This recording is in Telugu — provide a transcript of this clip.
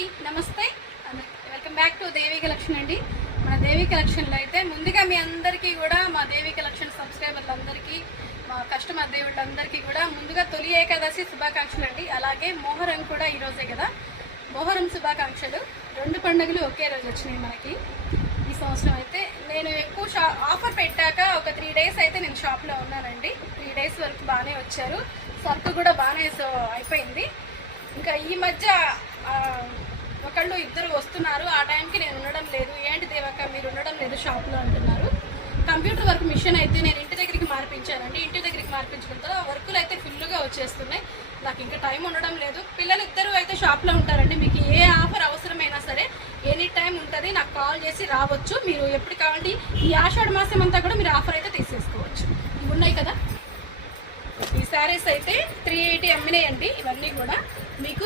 అండి, నమస్తే. Welcome back to Devi collection అండి. మన దేవి కలెక్షన్లో అయితే ముందుగా మీ అందరికీ కూడా, మా దేవి కలెక్షన్ సబ్స్క్రైబర్లందరికీ, మా కస్టమర్ దేవుళ్ళందరికీ కూడా ముందుగా తొలి ఏకాదశి శుభాకాంక్షలు అండి. అలాగే మొహరం కూడా ఈరోజే కదా, మొహరం శుభాకాంక్షలు. రెండు పండుగలు ఒకే రోజు వచ్చినాయి మనకి ఈ సంవత్సరం. అయితే నేను ఎక్కువ ఆఫర్ పెట్టాక ఒక 3 days అయితే నేను షాప్లో ఉన్నానండి. 3 days వరకు బాగానే వచ్చారు, సరుకు కూడా బాగానే అయిపోయింది. ఇంకా ఈ మధ్య ఒకళ్ళు ఇద్దరు వస్తున్నారు, ఆ టైంకి నేను ఉండడం లేదు. ఏంటి దేవక్క మీరు ఉండడం లేదు షాప్లో అంటున్నారు. కంప్యూటర్ వర్క్ మిషన్ అయితే నేను ఇంటి దగ్గరికి మార్పించానండి. ఇంటి దగ్గరికి మార్పించడంతో వర్కులు అయితే ఫుల్గా వచ్చేస్తున్నాయి. నాకు ఇంకా టైం ఉండడం లేదు. పిల్లలు ఇద్దరు అయితే షాప్లో ఉంటారండి. మీకు ఏ ఆఫర్ అవసరమైనా సరే ఎనీ టైం ఉంటుంది, నాకు కాల్ చేసి రావచ్చు. మీరు ఎప్పుడు కావాలంటే ఈ ఆషాఢ మాసం అంతా కూడా మీరు ఆఫర్ అయితే తీసేసుకోవచ్చు. ఇవి ఉన్నాయి కదా, ఈ శారీస్ అయితే 380 అమ్మినాయండి. ఇవన్నీ కూడా మీకు